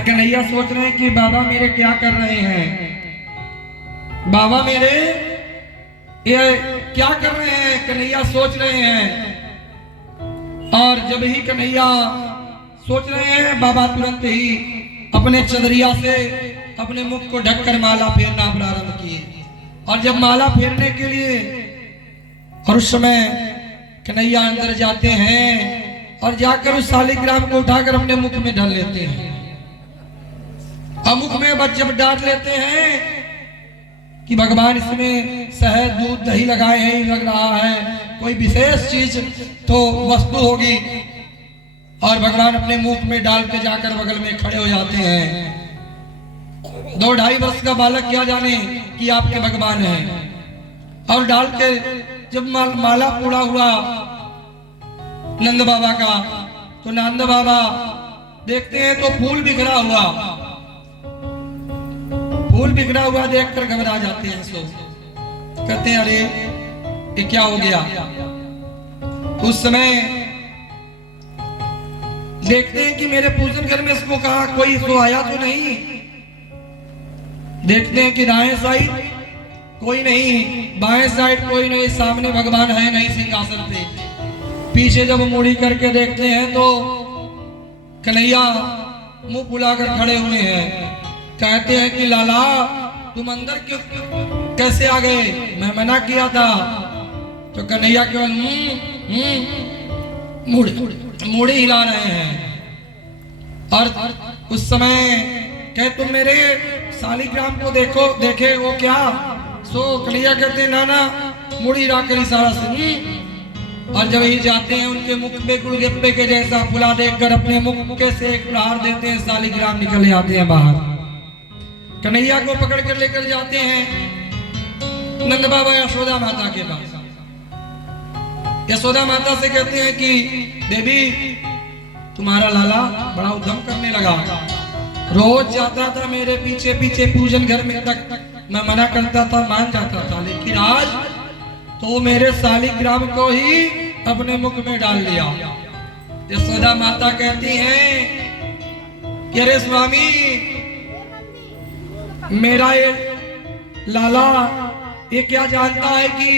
कन्हैया सोच रहे हैं कि बाबा मेरे क्या कर रहे हैं, बाबा मेरे ये क्या कर रहे हैं, कन्हैया सोच रहे हैं। और जब ही कन्हैया सोच रहे हैं, बाबा तुरंत ही अपने चदरिया से अपने मुख को ढककर माला फेरना प्रारंभ किए। और जब माला फेरने के लिए और उस समय कन्हैया अंदर जाते हैं और जाकर उस शालिग्राम को उठाकर अपने मुख में डाल लेते हैं। और मुख में बस जब डाल लेते हैं कि भगवान इसमें शहद दूध दही लगाए हैं, लग रहा है कोई विशेष चीज तो वस्तु होगी। और भगवान अपने मुख में डाल के जाकर बगल में खड़े हो जाते हैं। 2-2.5 वर्ष का बालक क्या जाने कि आपके भगवान हैं। और डाल के जब माला पूरा हुआ नंद बाबा का, तो नंद बाबा देखते हैं तो फूल बिखरा हुआ देखकर घबरा जाते हैं। सो कहते हैं अरे ये क्या हो गया। उस समय देखते हैं कि मेरे पूजन घर में इसको कहा कोई सो आया तो नहीं। देखते हैं कि दाएं साइड कोई नहीं, बाएं साइड कोई नहीं, सामने भगवान है नहीं सिंहासन पे। पीछे जब मुड़ी करके देखते हैं तो कन्हैया मुंह फुलाकर खड़े हुए हैं। कहते हैं कि लाला तुम अंदर क्यों कैसे आ गए, मैं मना किया था। तो कन्हैया केवल मुड़ी हिला रहे हैं। और उस समय कहे तुम मेरे शालिग्राम को देखे वो क्या। सो कन्हैया कहते हैं ना मुड़ी हिला कर इशारा से। और जब ही जाते हैं उनके मुख में गुलगप्पे के जैसा फुला देखकर अपने मुख के से एक प्रहार देते हैं, शालिग्राम निकल आते हैं बाहर। कन्हैया को पकड़ कर लेकर जाते हैं नंद बाबा यशोदा माता के पास। यशोदा माता से कहते हैं कि देवी तुम्हारा लाला बड़ा उद्यम करने लगा, रोज जाता था मेरे पीछे पीछे पूजन घर में तक, मैं मना करता था मान जाता था, लेकिन आज तो मेरे शालिग्राम को ही अपने मुख में डाल लिया। यशोदा माता कहती हैं कि अरे स्वामी मेरा ये लाला ये क्या जानता है कि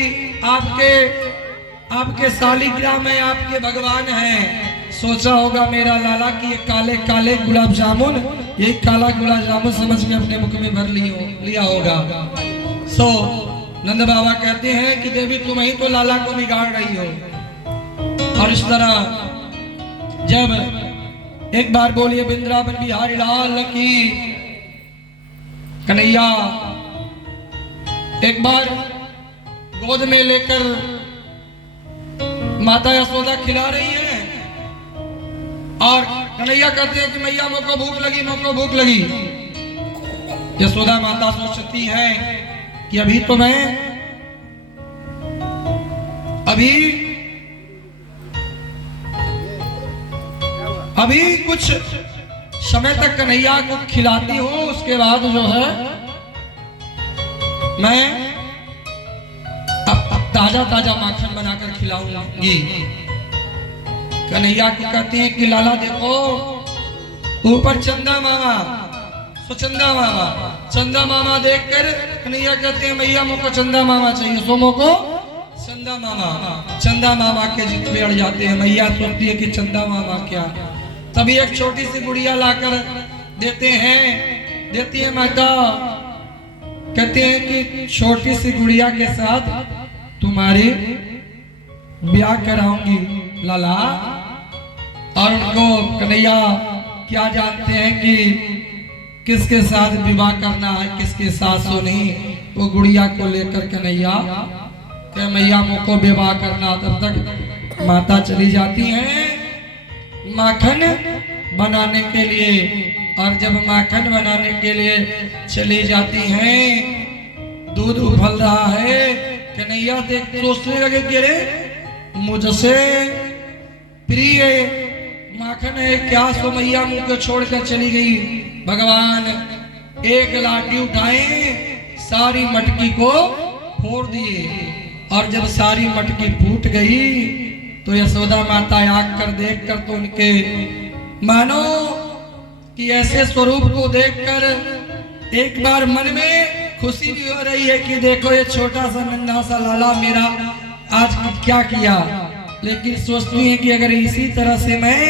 आपके शालिग्राम में आपके भगवान हैं। सोचा होगा मेरा लाला कि ये काले काले गुलाब जामुन, यही काला गुलाब जामुन समझ के अपने मुख में भर लिया होगा। सो नंद बाबा कहते हैं कि देवी तुम ही तो लाला को बिगाड़ रही हो। और इस तरह जब एक बार बोलिए वृंदावन बिहारी लाल की। कन्हैया एक बार गोद में लेकर माता यशोदा खिला रही है। और कन्हैया कहते हैं कि मैया मुझको भूख लगी। यशोदा माता सोचती है कि अभी तो मैं अभी कुछ समय तक कन्हैया को खिलाती हूँ, उसके बाद जो है मैं अब ताजा माखन बनाकर खिलाऊंगी। कन्हैया को कहती है कि लाला देखो ऊपर चंदा मामा देखकर कन्हैया कहते हैं मैया मुझको चंदा मामा चाहिए। सोमो को चंदा मामा के जिद पे अड़ जाते हैं। मैया सोचती है कि चंदा मामा क्या। तभी एक छोटी सी गुड़िया लाकर देती है माता। कहते हैं कि छोटी सी गुड़िया के साथ तुम्हारी ब्याह कराऊंगी लाला। और उनको कन्हैया क्या जानते हैं कि किसके साथ विवाह करना है, किसके साथ सो नहीं। वो गुड़िया को लेकर कन्हैया कि मैया मुझको विवाह करना। तब तक माता चली जाती हैं माखन बनाने के लिए। और जब माखन बनाने के लिए चली जाती हैं, दूध उबल रहा है। कन्हैया देख सोचने लगे कि अरे मुझसे प्रिय माखन है क्या। सो मैया मुंह को छोड़कर चली गई। भगवान एक लाठी उठाए, सारी मटकी को फोड़ दिए। और जब सारी मटकी फूट गई तो यशोदा माता आग कर देख कर तो उनके मानो कि ऐसे स्वरूप को देखकर एक बार मन में खुशी भी हो रही है कि देखो ये छोटा सा नन्हा सा लाला मेरा आज क्या किया, लेकिन सोचती है कि अगर इसी तरह से मैं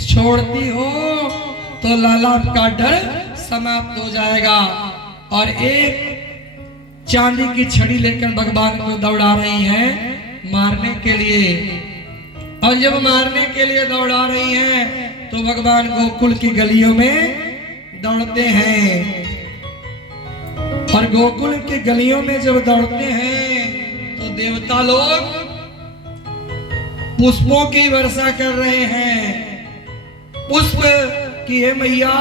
छोड़ती हूँ तो लाला का डर समाप्त हो जाएगा। और एक चांदी की छड़ी लेकर भगवान को दौड़ा रही हैं मारने के लिए। और जब मारने के लिए दौड़ा रही हैं तो भगवान गोकुल की गलियों में दौड़ते हैं। और गोकुल की गलियों में जब दौड़ते हैं तो देवता लोग पुष्पों की वर्षा कर रहे हैं। पुष्प की हे मैया,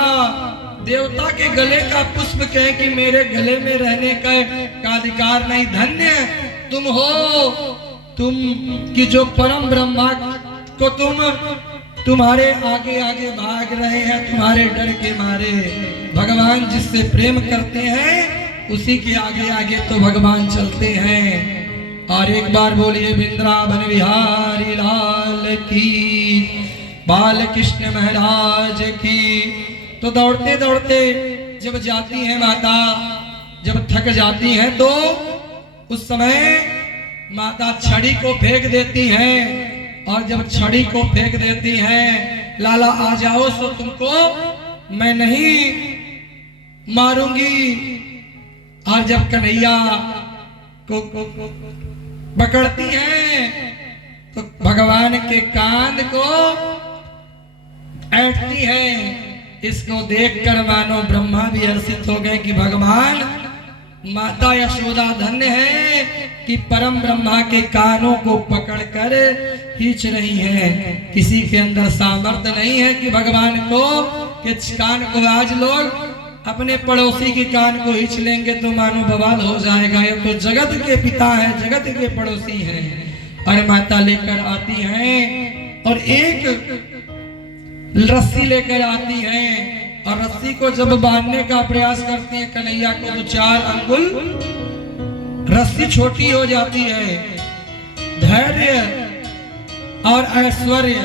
देवता के गले का पुष्प कहे कि मेरे गले में रहने का अधिकार नहीं, धन्य तुम हो, तुम की जो परम ब्रह्मा को तुम्हारे आगे आगे भाग रहे हैं तुम्हारे डर के मारे। भगवान जिससे प्रेम करते हैं उसी के आगे आगे तो भगवान चलते हैं। और एक बार बोलिए वृंदावन बिहारी लाल की, बाल कृष्ण महाराज की। तो दौड़ते दौड़ते जब जाती है माता, जब थक जाती है तो उस समय माता छड़ी को फेंक देती है। और जब छड़ी को फेंक देती है, लाला आ जाओ सो तुमको मैं नहीं मारूंगी। और जब कन्हैया को पकड़ती है तो भगवान के कान को ऐंठती है। इसको देखकर मानो ब्रह्मा भी हर्षित हो गए कि भगवान माता यशोदा धन्य है कि परम ब्रह्मा के कानों को पकड़कर खींच रही है। किसी के अंदर सामर्थ्य नहीं है कि भगवान को के कान को आज लोग अपने पड़ोसी के कान को खींच लेंगे तो मानो बवाल हो जाएगा। ये तो जगत के पिता है, जगत के पड़ोसी हैं। और माता लेकर आती हैं और एक रस्सी लेकर आती हैं और रस्सी को जब बांधने का प्रयास करती है कन्हैया को तो 4 अंगुल रस्सी छोटी हो जाती है। धैर्य और ऐश्वर्य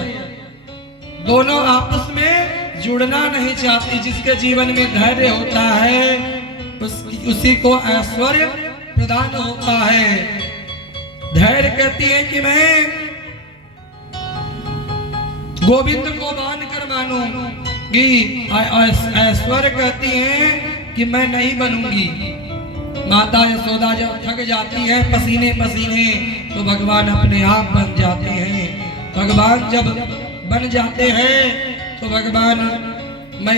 दोनों आपस में जुड़ना नहीं चाहती। जिसके जीवन में धैर्य होता है उसी को ऐश्वर्य प्रदान होता है। धैर्य कहती है कि मैं गोविंद को बांध कर मानूंगी। ऐश्वर्य कहती है कि मैं नहीं बनूंगी। माता यशोदा जब थक जाती है पसीने पसीने तो भगवान अपने आप बन जाते हैं। भगवान जब बन जाते हैं तो भगवान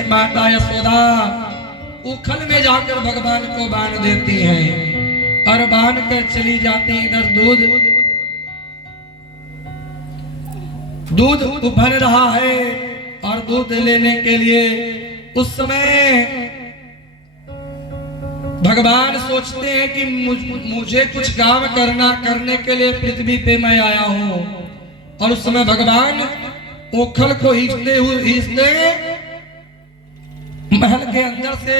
माता यशोदा उखल में जाकर भगवान को बांध देती हैं और बांध कर चली जाती। इधर दूध उभर रहा है और दूध लेने के लिए उस समय भगवान सोचते हैं कि मुझे कुछ काम करने के लिए पृथ्वी पे मैं आया हूं। और उस समय भगवान ओखल को हींचते महल के अंदर से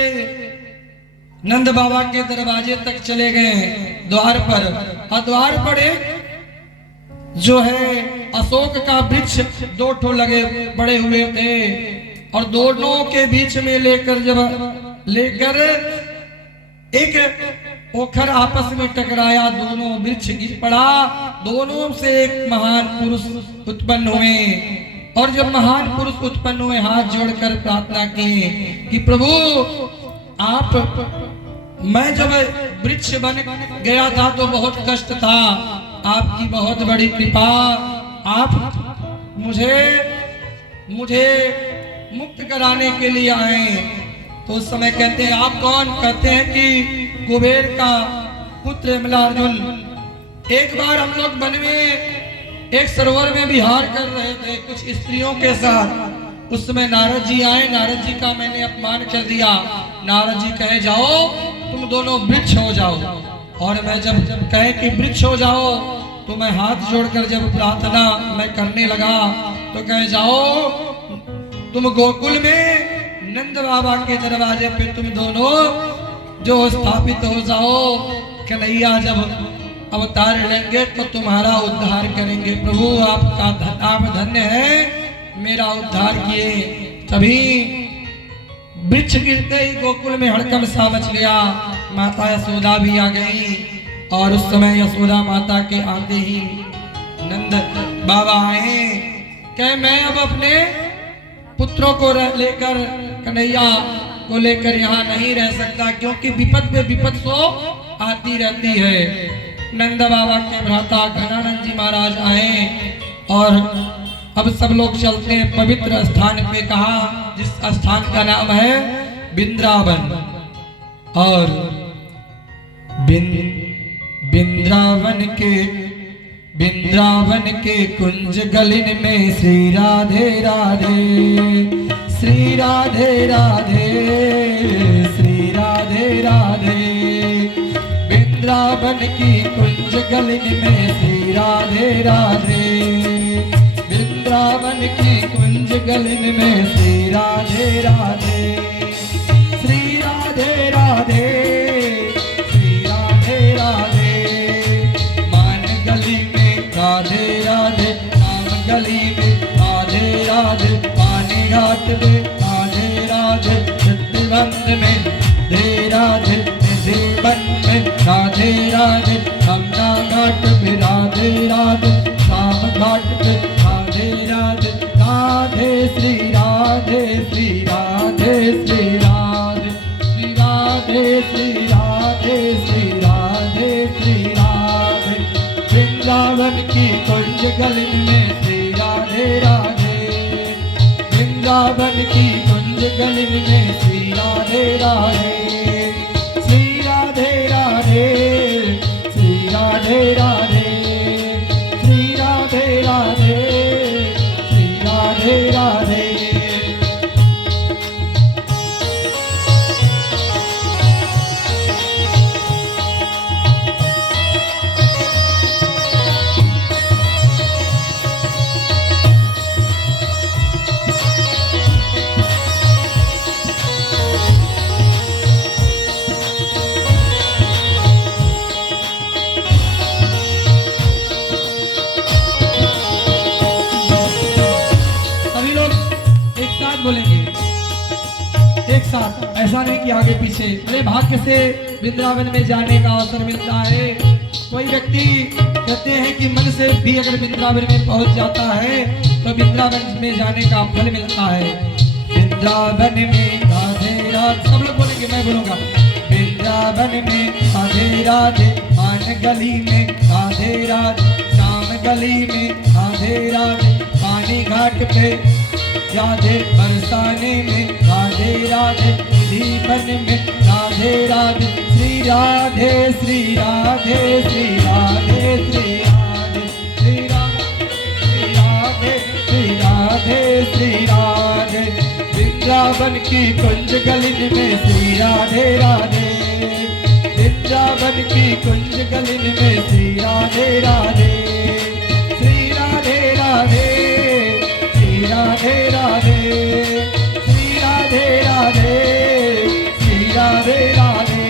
नंद बाबा के दरवाजे तक चले गए द्वार पर। और द्वार पर एक जो है अशोक का वृक्ष 2 ठो लगे बड़े हुए थे और दोनों के बीच में लेकर एक ओखर आपस में टकराया। दोनों वृक्ष गिर पड़ा। दोनों से एक महान पुरुष उत्पन्न हुए। और जब महान पुरुष उत्पन्न हुए हाथ जोड़कर प्रार्थना की कि प्रभु आप, मैं जब वृक्ष बन गया था तो बहुत कष्ट था, आपकी बहुत बड़ी कृपा, आप मुझे मुक्त कराने के लिए आए। तो उस समय कहते हैं आप कौन? कहते हैं कि कुबेर का पुत्र अमलार्जुन। एक बार हम लोग वन में एक सरोवर में विहार कर रहे थे कुछ स्त्रियों के साथ। उस समय नारद जी आए। नारद जी का मैंने अपमान कर दिया। नारद जी कहे जाओ तुम दोनों वृक्ष हो जाओ। और मैं जब कहे कि वृक्ष हो जाओ तो मैं हाथ जोड़कर जब प्रार्थना मैं करने लगा तो कहे जाओ तुम गोकुल में नंद बाबा के दरवाजे पे तुम दोनों जो स्थापित हो जाओ। कन्हैया जब अवतार लेंगे तो तुम्हारा उद्धार करेंगे। प्रभु आप धन्य है, मेरा उद्धार किए। तभी वृक्ष गिरते ही गोकुल में हड़कम सा मच गया। माता यशोदा भी आ गई और उस समय यशोदा माता के आते ही नंद बाबा आए कि मैं अब अपने पुत्रों को लेकर, कन्हैया को लेकर यहाँ नहीं रह सकता, क्योंकि विपद पे विपद सो आती रहती है। नंद बाबा के भ्राता घनानंद जी महाराज आए और अब सब लोग चलते हैं पवित्र स्थान पे, कहा जिस स्थान का नाम है वृंदावन। और वृंदावन के कुंज गलिन में श्री राधे राधे, श्री राधे राधे, श्री राधे राधे। वृंदावन की कुंज गलिन में श्री राधे राधे, वृंदावन की कुंज गलिन में श्री राधे राधे, श्री राधे राधे, श्री राधे राधे। मान गली में राधे राधे, नाम गली में राधे राधे, पानी घाट में राधे राधे, चित्तवंत में दे राधे, देवन में राधे राधे, रमना घाट में राधे राधे, शाम घाट पे राधे राधे, राधे श्री राधे, श्री राधे, श्री राधे, श्री राधे, श्री राधे, श्री राधे, श्री राधे। वृंदावन की कुंज गलिन में श्री राधे राधे, वृंदावन की कुंज गलिन में श्री राधे राधे, श्री राधे राधे, श्री राधे राधे, श्री राधे राधे, श्री राधे राधे। बोलेंगे एक साथ, ऐसा नहीं कि आगे पीछे। अरे भाग्य से वृंदावन में जाने का अवसर मिलता है। कोई व्यक्ति कहते हैं कि मन से भी अगर वृंदावन में पहुंच जाता है तो वृंदावन में जाने का फल मिलता है। वृंदावन में राधे राधे, सब लोग बोलेंगे, मैं बोलूंगा। वृंदावन में राधे राधे, मान गली में राधे राधे, शाम गली में राधे राधे, पानी घाट पे राधे, बरसाने में राधे राधे, दीपन में राधे राधे, श्री राधे, श्री राधे, श्री राधे, श्री राधे, श्री राधे, श्री राधे, श्री राधे। वृंदावन की कुंज गलिन में श्री राधे राधे, वृंदावन की कुंज गलिन में श्री राधे राधे, श्री राधे राधे, राधे राधे, श्री राधे राधे, श्री राधे राधे।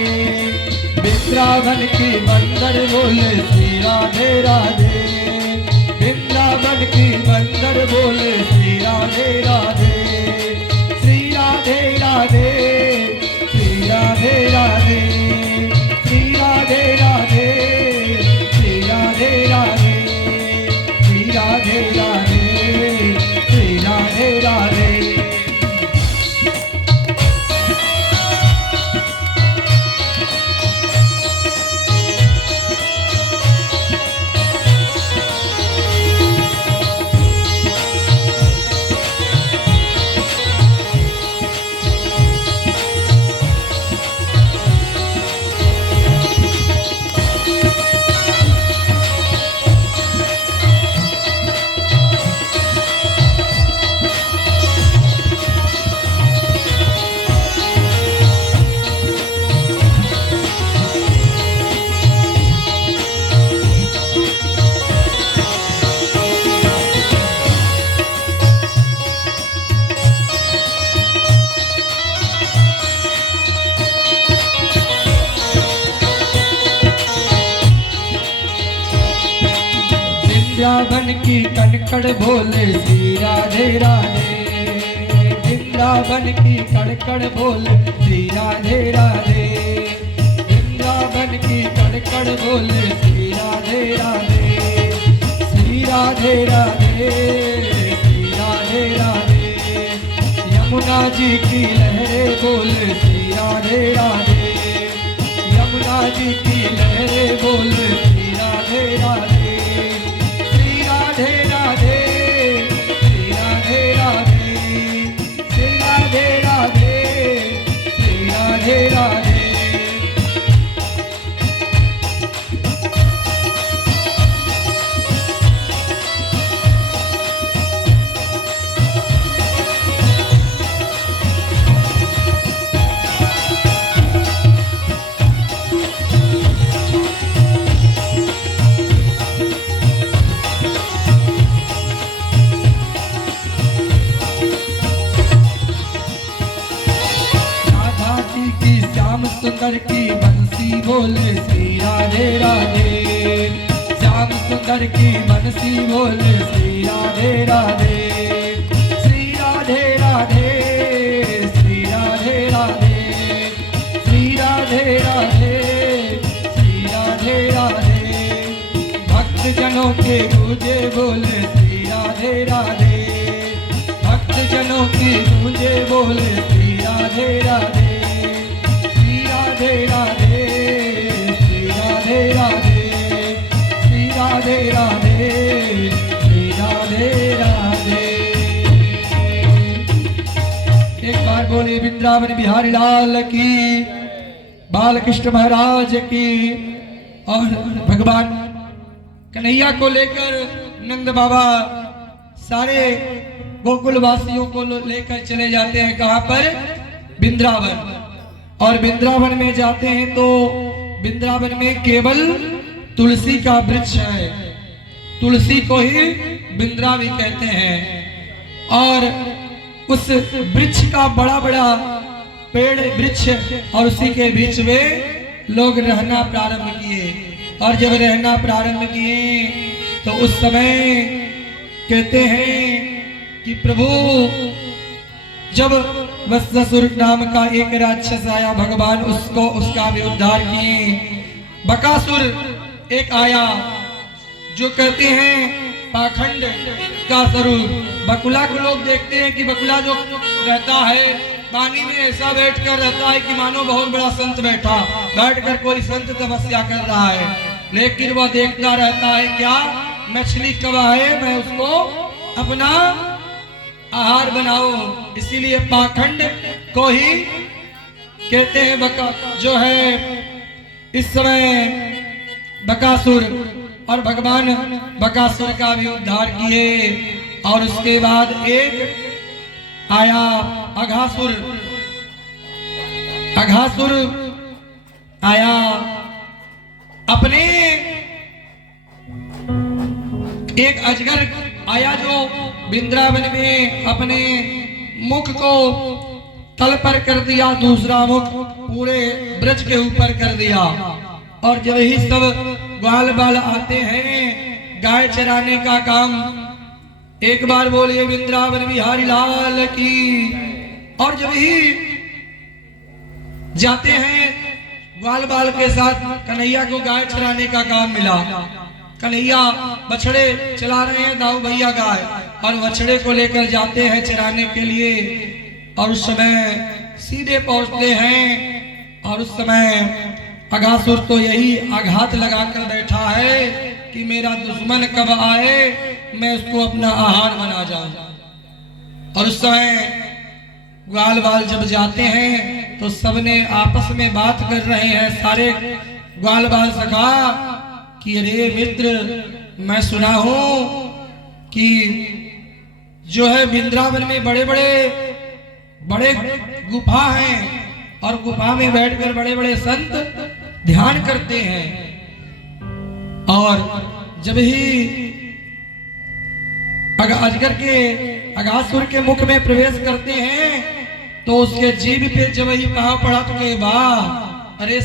वृंदावन की बंदर बोले श्री राधे राधे, वृंदावन की बंदर बोले श्री राधे राधे, श्री राधे राधे, श्री राधे राधे, श्री राधे राधे, श्री राधे राधे, श्री राधे राधे, श्री राधे राधे। वृंदावन की कनकड़ बोले श्री राधे राधे, वृंदावन की कड़कड़ बोल श्री राधे राधे, वृंदावन की कड़कड़ बोल श्री राधे राधे, श्री राधे राधे, श्री राधे राधे, यमुना जी की लहरें बोल श्री राधे राधे, यमुना जी की लहरें बोल श्री राधे राधे, श्री राधे राधे, श्री राधे राधे, श्री राधे राधे, श्री राधे राधे। सुंदर की बंसी बोले श्री राधे राधे, श्याम सुंदर की बंसी बोले श्री राधे राधे, श्री राधे राधे, श्री राधे राधे, श्री राधे राधे, श्री राधे राधे, भक्त जनों के गूंजे बोले श्री राधे राधे, भक्त जनों की गूंजे बोले श्री राधे राधे, राधे राधे, श्री राधे राधे, श्री राधे राधे, श्री राधे राधे। एक बार बोले वृंदावन बिहारी लाल की, बालकृष्ण महाराज की। और भगवान कन्हैया को लेकर नंद बाबा सारे गोकुल वासियों को लेकर चले जाते हैं। कहां पर? वृंदावन। और वृंदावन में जाते हैं तो वृंदावन में केवल तुलसी का वृक्ष है, तुलसी को ही वृंदावी कहते हैं। और उस वृक्ष का बड़ा बड़ा पेड़ वृक्ष, और उसी के बीच में लोग रहना प्रारंभ किए। और जब रहना प्रारंभ किए तो उस समय कहते हैं कि प्रभु, जब वत्सासुर नाम का एक राक्षस आया, भगवान उसका भी उद्धार किए। बकासुर एक आया जो कहते हैं पाखंड का स्वरूप। बकुला को लोग देखते हैं कि बकुला जो रहता है पानी में ऐसा बैठ कर रहता है कि मानो बहुत बड़ा संत बैठ कर कोई संत तपस्या कर रहा है, लेकिन वह देखता रहता है क्या मछली कब आए, मैं उसको अपना आहार बनाओ। इसीलिए पाखंड को ही कहते हैं जो है इस समय बकासुर। और भगवान बकासुर का भी उद्धार किए। और उसके बाद एक आया अघासुर। अघासुर आया, अपने एक अजगर आया जो वृंदावन में अपने मुख को तल पर कर दिया, दूसरा मुख पूरे ब्रज के ऊपर कर दिया। और जब ही सब ग्वाल बाल आते हैं गाय चराने का काम, एक बार बोलिए वृंदावन बिहारी लाल की। और जब ही जाते हैं ग्वाल बाल के साथ, कन्हैया को गाय चराने का काम मिला। कन्हैया बछड़े चला रहे हैं, दाऊ भैया गाय, और बछड़े को लेकर जाते हैं चराने के लिए। और उस समय सीधे पहुंचते हैं। और उस समय अघासुर तो यही आघात लगाकर बैठा है कि मेरा दुश्मन कब आए, मैं उसको अपना आहार बना जाऊं। और उस समय ग्वाल बाल जब जाते हैं तो सबने आपस में बात कर रहे हैं, सारे ग्वाल बाल सखा कि अरे मित्र, मैं सुना हूं कि जो है वृंदावन में बड़े बड़े गुफा हैं, और गुफा में बैठकर बड़े बड़े संत ध्यान करते हैं। और जब ही अजगर के अघासुर के मुख में प्रवेश करते हैं तो उसके जीभ पे जब ही पांव पड़ा तो कहे वाह, अरे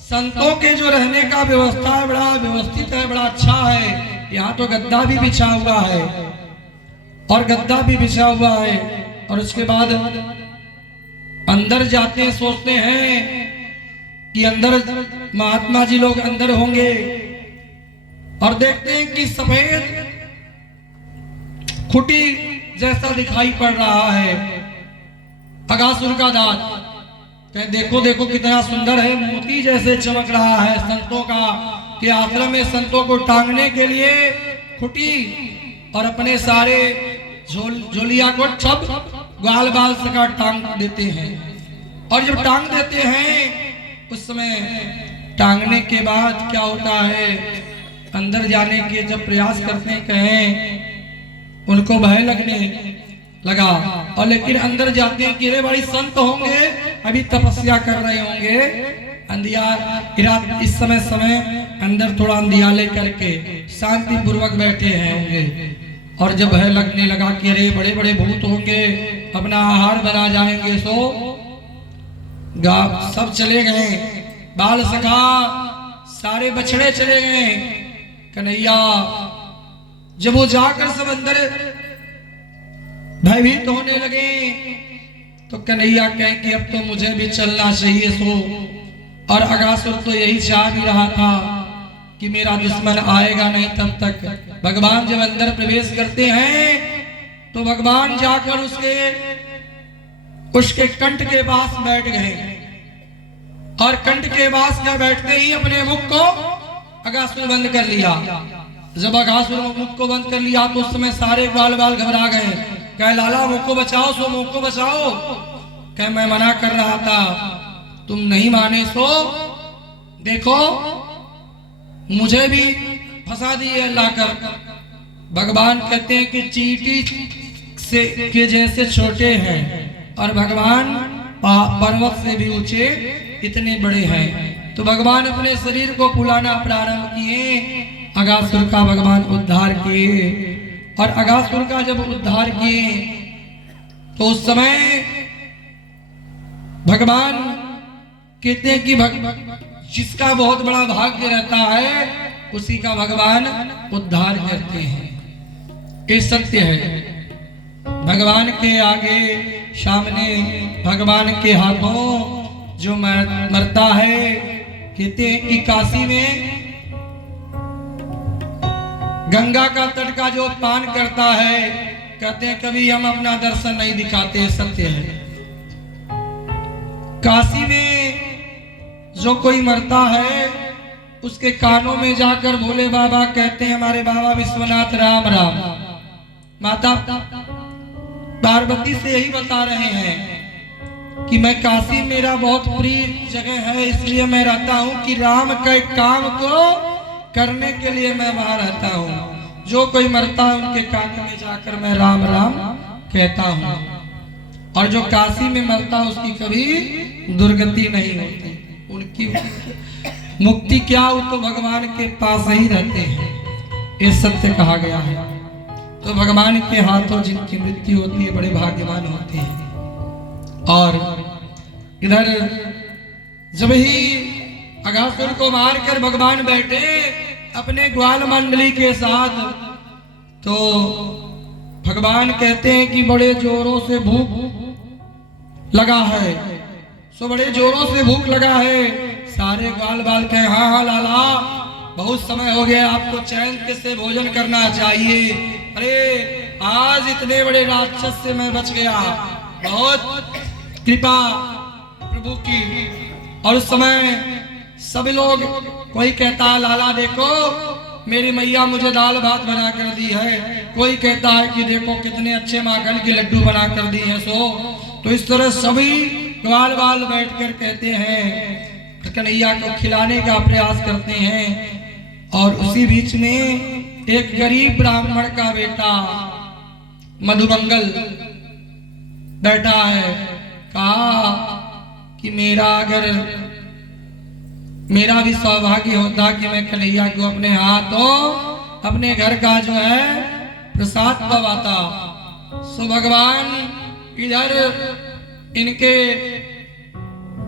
संतों के जो रहने का व्यवस्था है बड़ा व्यवस्थित है, बड़ा अच्छा है। यहाँ तो गद्दा भी बिछा हुआ है, और गद्दा भी बिछा हुआ है। और उसके बाद अंदर जाते हैं, सोचते हैं कि अंदर महात्मा जी लोग अंदर होंगे और देखते हैं कि सफेद खुटी जैसा दिखाई पड़ रहा है अगासुर का दांत। कहे देखो देखो कितना सुंदर है, मोती जैसे चमक रहा है संतों का कि आश्रम में संतों को टांगने के लिए खुटी और अपने सारे झोलिया को सब ग्वाल बाल सका टांग देते हैं। और जब टांग देते हैं उस समय टांगने के बाद क्या होता है, अंदर जाने के जब प्रयास करते हैं, कहें उनको भय लगने लगा और लेकिन अंदर जाते हैं कि अरे बड़ी संत होंगे, अभी तपस्या कर रहे होंगे, अंधियार इस समय अंदर थोड़ा अंधियाले करके शांति पूर्वक बैठे हैं होंगे। और जब भय लगने लगा कि अरे बड़े बड़े भूत होंगे, अपना आहार बना जाएंगे, सो सब चले गए, बाल सखा सारे बछड़े चले गए। कन्हैया जब वो जाकर सब अंदर भयभीत होने लगे तो कन्हैया कहें कि अब तो मुझे भी चलना चाहिए। सो और अगासुर तो यही चाह भी रहा था कि मेरा दुश्मन आएगा नहीं तब तक। भगवान जब अंदर प्रवेश करते हैं तो भगवान जाकर उसके कंठ के पास बैठ गए और कंठ के पास क्या बैठते ही अपने मुख को अगासुर बंद कर लिया। जब अगासुर मुख को बंद कर लिया तो उस समय सारे बाल बाल घबरा गए। कहे लाला मुख को बचाओ, सो मुख को बचाओ। कहे मैं मना कर रहा था, तुम नहीं माने, सो देखो मुझे भी फंसा दिए अल्लाह कर। भगवान कहते हैं कि चींटी से के जैसे छोटे हैं और भगवान पर्वत से भी ऊंचे इतने बड़े हैं। तो भगवान अपने शरीर को फुलाना प्रारंभ किए, अगासुर का भगवान उद्धार किए। और अगासुर का जब उद्धार किए तो उस समय भगवान कहते हैं कि जिसका बहुत बड़ा भाग्य रहता है उसी का भगवान उद्धार करते हैं। ये सत्य है। भगवान के आगे सामने भगवान के हाथों जो मरता है, कहते हैं कि काशी में गंगा का तट का जो पान करता है, कहते हैं कभी हम अपना दर्शन नहीं दिखाते। सत्य है। काशी में जो कोई मरता है उसके कानों में जाकर भोले बाबा कहते हैं, हमारे बाबा विश्वनाथ राम राम। माता पार्वती से यही बता रहे हैं कि मैं काशी मेरा बहुत प्रिय जगह है, इसलिए मैं रहता हूँ कि राम के काम को करने के लिए मैं वहां रहता हूँ। जो कोई मरता है उनके कान में जाकर मैं राम राम कहता हूँ। और जो काशी में मरता है उसकी कभी दुर्गति नहीं होती, उनकी मुक्ति क्या हो तो भगवान के पास ही रहते हैं। ये सत्य कहा गया है। तो भगवान के हाथों जिनकी मृत्यु होती है बड़े भाग्यवान होते हैं। और इधर जब ही अगासुर को मारकर भगवान बैठे अपने ग्वाल मंडली के साथ, तो भगवान कहते हैं कि बड़े जोरों से भूख लगा है, सो बड़े जोरों से भूख लगा है। सारे ग्वाल बाल कहे हाँ हाँ लाला, बहुत समय हो गया, आपको चैन से भोजन करना चाहिए। अरे आज इतने बड़े राक्षस से मैं बच गया, बहुत कृपा प्रभु की। और उस समय सभी लोग, कोई कहता लाला देखो मेरी मैया मुझे दाल भात बना कर दी है, कोई कहता है कि देखो कितने अच्छे माखन के लड्डू बना कर दी है। तो इस तरह सभी ग्वाल बाल बैठकर कहते हैं, कन्हैया को खिलाने का प्रयास करते हैं। और उसी बीच में एक गरीब ब्राह्मण का बेटा मधुमंगल बैठा है। कहा कि मेरा भी सौभाग्य होता कि मैं कन्हैया को अपने हाथों अपने घर का जो है प्रसाद पवाता। सो भगवान इधर इनके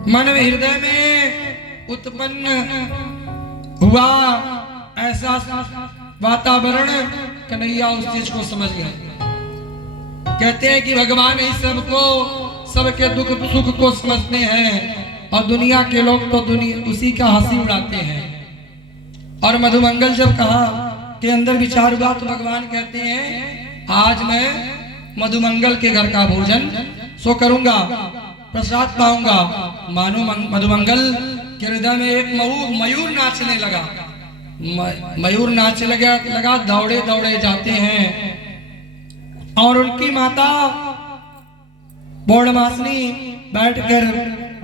मन में हृदय में उत्पन्न हुआ ऐसा वातावरण, कन्हैया उस चीज को समझ गया। कहते हैं कि भगवान ही सबको, सबके दुख सुख को समझते हैं और दुनिया के लोग तो दुनिया उसी का हंसी उड़ाते हैं। और मधुमंगल जब कहा के अंदर विचार हुआ तो भगवान कहते हैं आज मैं मधुमंगल के घर का भोजन सो करूंगा, प्रसाद पाऊंगा। मानो मधुमंगल के हृदय में एक मयूर नाचने लगा। मयूर नाचने लगा, दौड़े दौड़े जाते हैं और उनकी माता बौड़मासनी बैठकर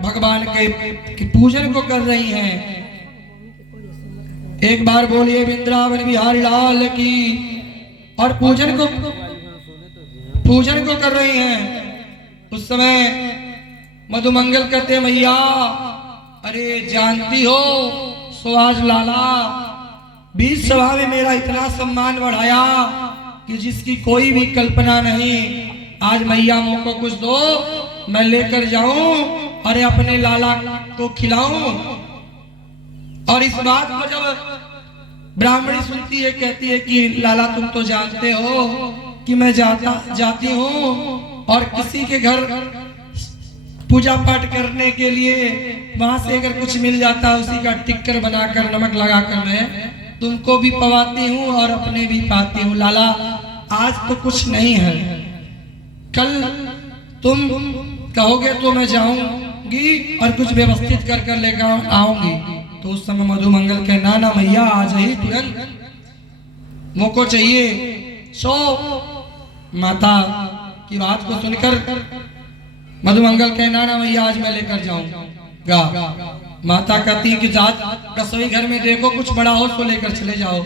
भगवान के पूजन को कर रही हैं। एक बार बोलिए वृंदावन बिहारी लाल की। और पूजन को कर रही हैं। उस समय मधुमंगल कहते मैया अरे जानती हो सो आज लाला बीच सभा में मेरा इतना सम्मान बढ़ाया कि जिसकी कोई भी कल्पना नहीं। आज मैया मुझको कुछ दो, मैं लेकर जाऊं और अपने लाला को खिलाऊं। और इस बात को जब ब्राह्मणी सुनती है कहती है कि लाला तुम तो जानते हो कि मैं जाती हूँ और किसी के घर पूजा पाठ करने के लिए वहां से अगर कुछ मिल जाता है उसी का टिक्कर बनाकर नमक लगाकर मैं तुमको भी पवाती हूँ और अपने भी पाती हूँ। लाला आज तो कुछ नहीं है, कल तुम कहोगे तो मैं जाऊंगी और कुछ व्यवस्थित कर लेकर आऊंगी। तो उस समय मधुमंगल के ना मैया आज ही तुरंत मोको चाहिए। सो माता की बात को सुनकर मधुमंगल के ना मैया आज मैं लेकर जाऊंगा। माता कहती है कि जात रसोई घर में देखो कुछ बड़ा हो तो लेकर चले जाओ।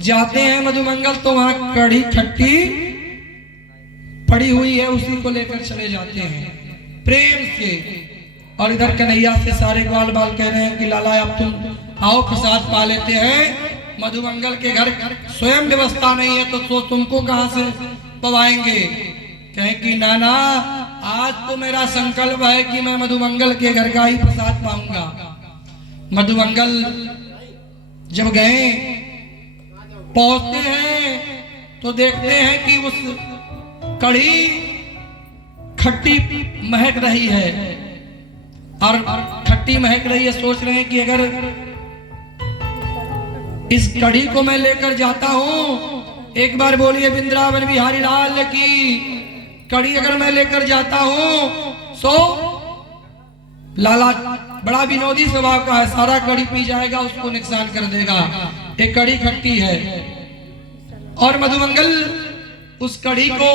जाते हैं मधुमंगल तो वहां कड़ी खट्टी पड़ी हुई है, उसी को लेकर चले जाते हैं प्रेम से। और इधर कन्हैया से सारे ग्वाल बाल कह रहे हैं कि लाला अब तुम आओ प्रसाद पा लेते हैं। मधुमंगल के घर स्वयं व्यवस्था नहीं है तो तुमको कहां से पवाएंगे। कहें कि नाना आज तो मेरा संकल्प है कि मैं मधुमंगल के घर का ही प्रसाद पाऊंगा। मधुमंगल जब गए पहुंचते हैं तो देखते हैं कि उस कढ़ी खट्टी महक रही है और खट्टी महक रही है। सोच रहे हैं कि अगर इस कढ़ी को मैं लेकर जाता हूं, एक बार बोलिए वृंदावन बिहारी लाल की। कढ़ी अगर मैं लेकर जाता हूं सो लाला बड़ा विनोदी स्वभाव का है, सारा कढ़ी पी जाएगा, उसको नुकसान कर देगा। एक कढ़ी खट्टी है। और मधुमंगल उस कढ़ी को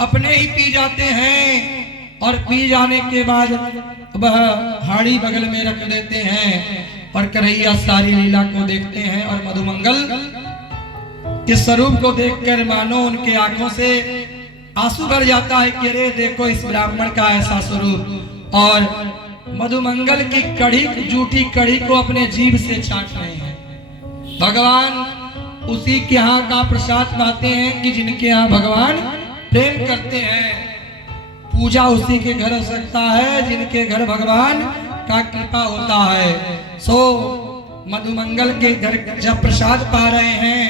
अपने ही पी जाते हैं और पी जाने के बाद वह हाड़ी बगल में रख देते हैं और कन्हैया सारी लीला को देखते हैं। और मधुमंगल के स्वरूप को देखकर मानो उनके आंखों से आंसू भर जाता है कि अरे देखो इस ब्राह्मण का ऐसा स्वरूप। और मधुमंगल की कढ़ी, जूठी कढ़ी को अपने जीभ से चाट रहे हैं। भगवान उसी के यहाँ का प्रसाद पाते हैं कि जिनके यहाँ भगवान प्रेम करते हैं। पूजा उसी के घर हो सकता है जिनके घर भगवान का कृपा होता है। सो मधुमंगल के घर जब प्रसाद पा रहे हैं,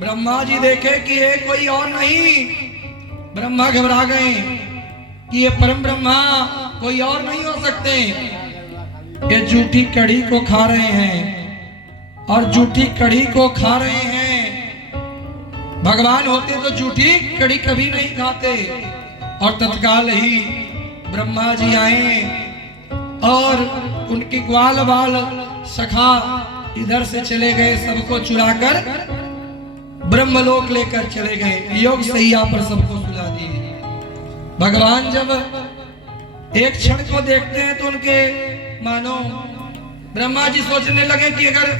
ब्रह्मा जी देखे कि ये कोई और नहीं। ब्रह्मा घबरा गए कि ये परम ब्रह्मा कोई और नहीं हो सकते। ये जूठी कढ़ी को खा रहे हैं और जूठी कढ़ी को खा रहे हैं। भगवान होते तो जूठी कढ़ी कभी नहीं खाते। और तत्काल ही ब्रह्मा जी आए और उनके ग्वाल बाल सखा इधर से चले गए, सबको चुराकर ब्रह्मलोक लेकर चले गए। योग सैया पर सबको सुला दिए। भगवान जब एक क्षण को देखते हैं तो उनके मानो ब्रह्मा जी सोचने लगे कि अगर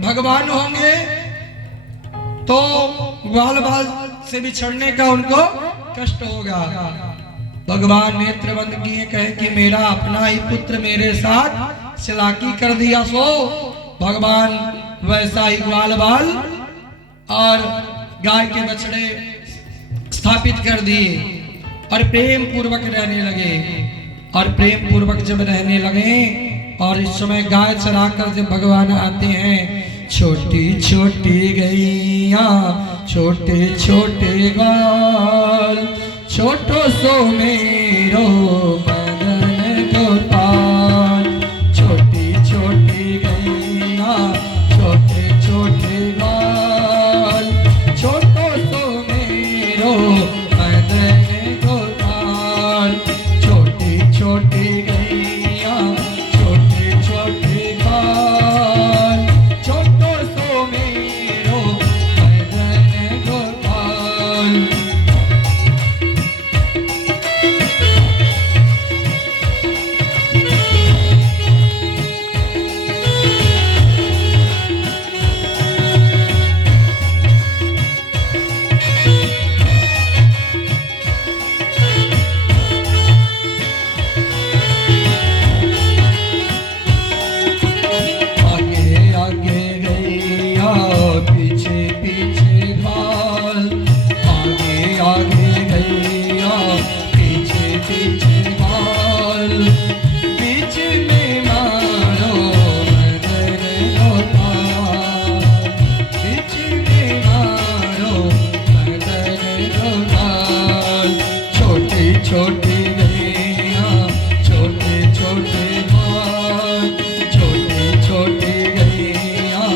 भगवान होंगे तो ग्वाल बाल से बिछड़ने का उनको कष्ट होगा। भगवान नेत्र बंद किए, कहे कि मेरा अपना ही पुत्र मेरे साथ चालाकी कर दिया, सो भगवान वैसा ही ग्वाल बाल और गाय के बछड़े स्थापित कर दिए और प्रेम पूर्वक रहने लगे। और प्रेम पूर्वक जब रहने लगे और इस समय गाय चराकर जब भगवान आते हैं, छोटी छोटी गैया छोटे छोटे ग्वाल, छोटो सो मेरो मदन गोपाल, छोटी छोटी गैया छोटे छोटे बाल, छोटो सो मेरो मदन गोपाल, छोटी छोटी गैया छोटे छोटे बाल, छोटो सो मेरो मदन गोपाल। पीछे पीछे घाल, आगे आगे गैया पीछे पीछे घाल, बीच में मारो मदन गोपाल, बीच में मारो मदन गोपाल, छोटी छोटी गैया छोटे छोटे बाल, छोटी छोटी गैया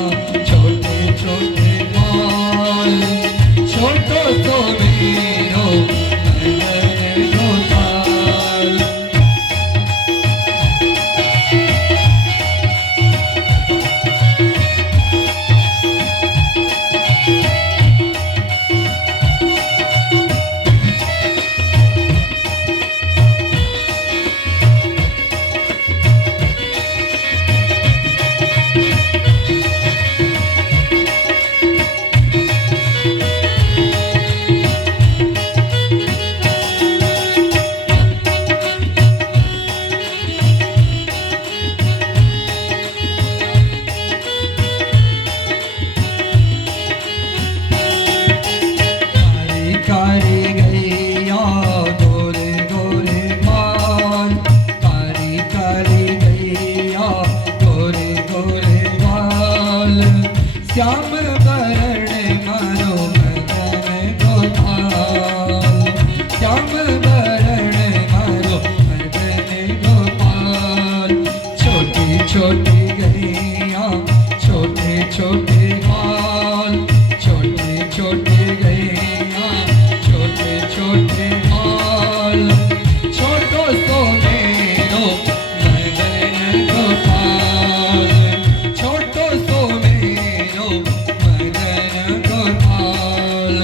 छोटे छोटे बाल, छोटो तो मेरो मदन गोपाल। कारी गैया गोरे गोरे बाल, कारी कारी गैया गोरे गोरे बाल, श्याम बरण मारो मदन गोपाल, श्याम बरण मारो मदन गोपाल, छोटी छोटी गैया छोटे छोटे बाल, छोटे छोटे गैया छोटे छोटे बाल, छोटो सो मेरो मदन गोपाल, छोटो सो मेरो मदन गोपाल।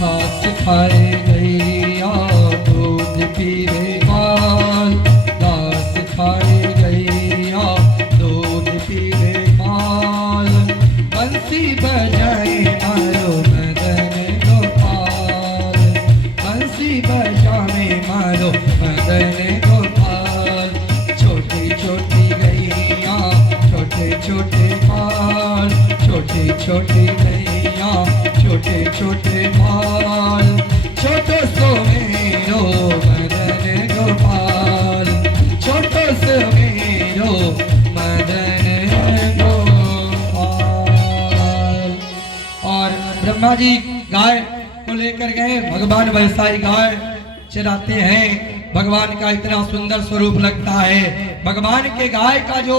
घास खाए गैया दूध पीवे माल, घास खाए गैया दूध पीवे माल, बंसी बजाए मारो मदन गोपाल, बंसी बजाए मारो मदन गोपाल, छोटी छोटी गैया छोटे छोटे बाल, छोटी छोटी गैया छोटे छोटे बाल, छोटो सो मेरो मदन गोपाल, छोटो सो मेरो मदन गोपाल। और ब्रह्मा जी गाय को लेकर गए, भगवान वैसा ही गाय चराते हैं। भगवान का इतना सुंदर स्वरूप लगता है, भगवान के गाय का जो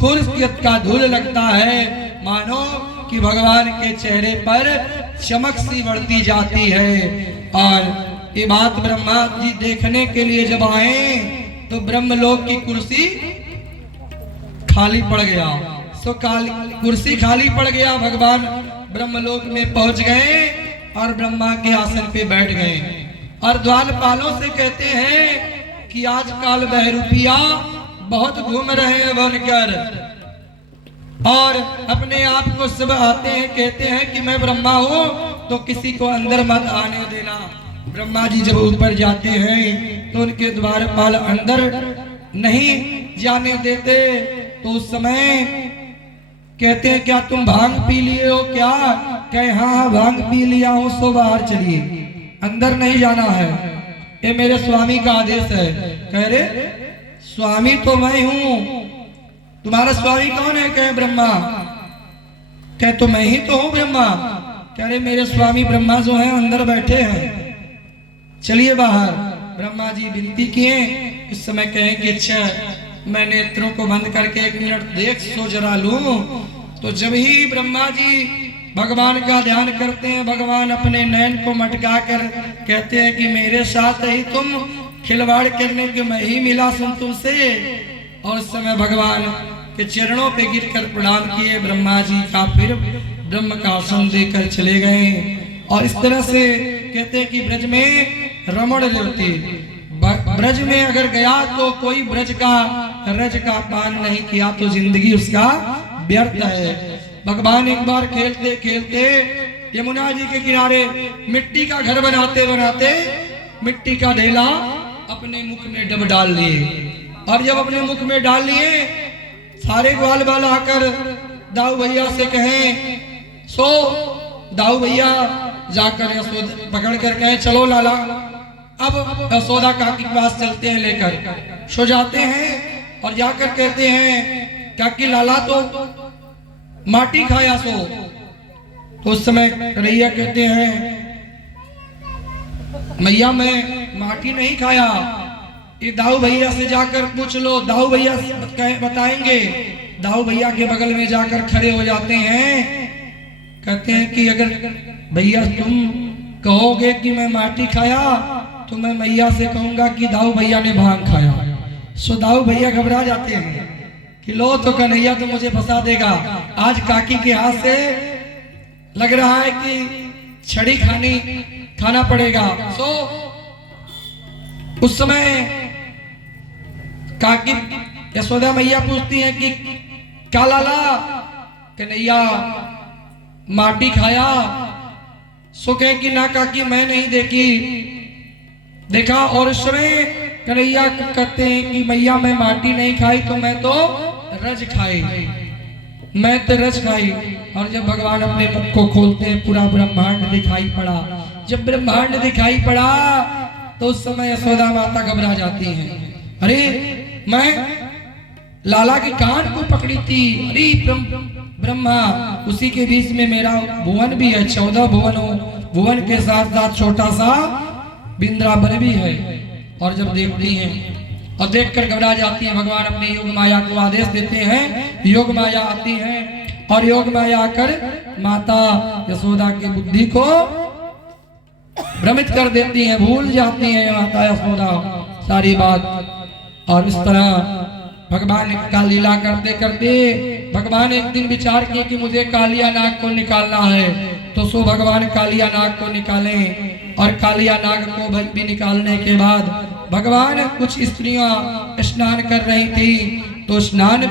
खूबसूरत का धूल लगता है, मानो कि भगवान के चेहरे पर चमक सी बढ़ती जाती है। और ये बात ब्रह्मा जी देखने के लिए जब आए तो ब्रह्मलोक की कुर्सी खाली पड़ गया, सो कुर्सी खाली पड़ गया। भगवान ब्रह्मलोक में पहुंच गए और ब्रह्मा के आसन पे बैठ गए और द्वारपालों से कहते हैं कि आजकल बहरूपिया बहुत घूम रहे हैं बनकर, और अपने आप को सब आते हैं, कहते हैं कि मैं ब्रह्मा हूँ, तो किसी को अंदर मत आने देना। ब्रह्मा जी जब ऊपर जाते हैं तो उनके द्वारपाल अंदर नहीं जाने देते। तो उस समय कहते हैं क्या तुम भांग पी लिए हो क्या? कहे हाँ भांग पी लिया हूँ, सो बाहर चलिए, अंदर नहीं जाना है, ये मेरे स्वामी का आदेश है। कह रहे स्वामी तो मैं हूँ, तुम्हारा स्वामी कौन है? कहे ब्रह्मा। कहे तो मैं ही तो हूँ ब्रह्मा। कह रहे मेरे स्वामी ब्रह्मा जो हैं अंदर बैठे हैं, चलिए बाहर। ब्रह्मा जी विनती किए। इस समय कहें कि अच्छा मैं नेत्रों को बंद करके 1 मिनट देख सो जरा लूं। तो जब ही ब्रह्मा जी भगवान का ध्यान करते हैं, भगवान अपने नयन को मटका कर कहते हैं कि मेरे साथ ही तुम खिलवाड़ करने के मैं ही मिला सुन तुमसे। और उस समय भगवान के चरणों पे गिरकर प्रणाम किए ब्रह्मा जी का, फिर ब्रह्म का आसन देकर चले गए। और इस तरह से कहते हैं कि ब्रज में रमण रेवती, ब्रज में अगर गया तो कोई ब्रज का रज का पान नहीं किया तो जिंदगी उसका व्यर्थ है। भगवान एक बार खेलते खेलते यमुना जी के किनारे मिट्टी का घर बनाते बनाते मिट्टी का ढेला अपने मुख में डब डाल लिए। और जब अपने मुख में डाल लिए, सारे ग्वाल बाल आकर दाऊ भैया से कहें सो। दाऊ भैया जाकर यशोदा पकड़ कर कहें चलो लाला, अब यशोदा काकी के पास चलते हैं, लेकर सो जाते हैं। और जाकर कहते हैं काकी लाला तो माटी खाया सो। तो उस समय कन्हैया कहते हैं मैया मैं माटी नहीं खाया, ये दाऊ भैया से जाकर पूछ लो, दाऊ भैया बताएंगे। दाऊ भैया के बगल में जाकर खड़े हो जाते हैं, कहते हैं कि अगर भैया तुम कहोगे कि मैं माटी खाया तो मैं मैया से कहूंगा कि दाऊ भैया ने भांग खाया। सो दाऊ भैया घबरा जाते हैं कि लो तो कन्हैया तो मुझे फंसा देगा, आज काकी के हाथ से लग रहा है कि छड़ी खाना पड़ेगा। सो उस समय काकी यशोदा मैया पूछती है कि क्या लाला? कन्हैया माटी खाया? सो कहे कि ना काकी मैं नहीं देखा। और उस समय कन्हैया कहते हैं कि मैया मैं माटी नहीं खाई तो मैं तो रज खाई, मैं तो रज खाई। और जब भगवान अपने मुख को खोलते हैं पूरा ब्रह्मांड दिखाई पड़ा। जब ब्रह्मांड दिखाई पड़ा तो उस समय यशोदा माता घबरा जाती हैं, अरे मैं लाला के कान को पकड़ी थी, अरे ब्रह्मा उसी के बीच में मेरा भुवन भी है, 14 भुवन हो, भुवन के साथ साथ छोटा सा बिंद्रावन भी है। और जब देखती हैं और देखकर घबरा जाती हैं, भगवान अपने योग माया को आदेश देते हैं, योग माया आती है और योग माया आकर माता यशोदा की बुद्धि को भ्रमित कर देती हैं, भूल जाती हैं माता यशोदा सारी बात। और इस तरह भगवान का लीला करते करते भगवान एक दिन विचार किए कि मुझे कालिया नाग को निकालना है। तो सो भगवान कालिया नाग को निकालें। और कालिया नाग को भी निकालने के बाद भगवान कुछ स्त्रियां स्नान कर रही थी, तो स्नान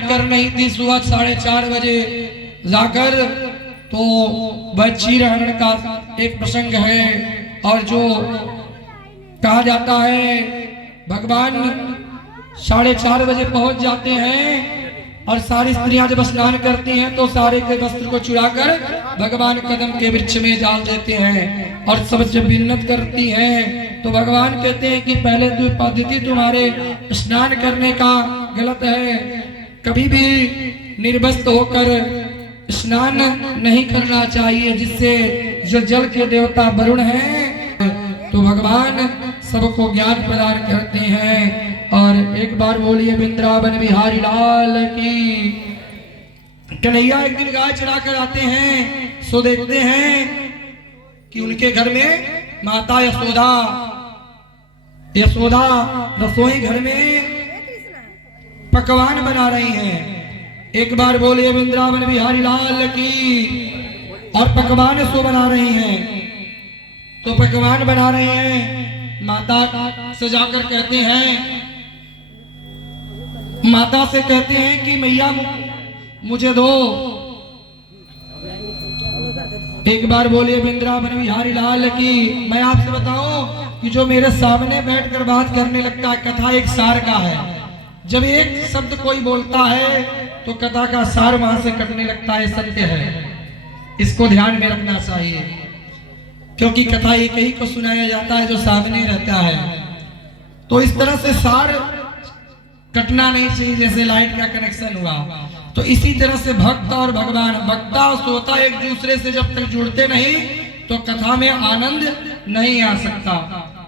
कर रही थी सुबह 4:30 बजे जाकर। तो वह चीरहरण का एक प्रसंग है और जो कहा जाता है भगवान 4:30 बजे पहुंच जाते हैं और सारी स्त्रियां जब स्नान करती हैं तो सारे के वस्त्र को चुराकर भगवान कदम के वृक्ष में डाल देते हैं। और सब जब विन्नत करती हैं तो भगवान कहते हैं कि पहले तो पद्धति तुम्हारे स्नान करने का गलत है, कभी भी निर्वस्त्र होकर स्नान नहीं करना चाहिए, जिससे जो जल के देवता वरुण हैं तो भगवान सबको ज्ञान प्रदान करते हैं। और एक बार बोलिए वृंदावन बिहारी लाल की। कन्हैया एक दिन गाय चरा कर आते हैं, सो देखते हैं कि उनके घर में माता यशोदा रसोई घर में पकवान बना रही हैं। एक बार बोलिए वृंदावन बिहारी लाल की। और पकवान सो बना रही हैं, तो पकवान बना रहे हैं, माता से जाकर कहते हैं, माता से कहते हैं कि मैया मुझे दो। एक बार बोलिए वृंदावन बिहारी लाल की। मैं आपसे बताऊं कि जो मेरे सामने बैठकर बात करने लगता है, कथा एक सार का है। जब एक शब्द कोई बोलता है तो कथा का सार वहां से कटने लगता है, सत्य है। इसको ध्यान में रखना चाहिए, क्योंकि कथा एक ही को सुनाया जाता है जो सामने रहता है। तो इस तरह से सार कटना नहीं चाहिए, जैसे लाइट का कनेक्शन हुआ। तो इसी तरह से भक्त और भगवान, वक्ता और श्रोता एक दूसरे से जब तक जुड़ते नहीं तो कथा में आनंद नहीं आ सकता।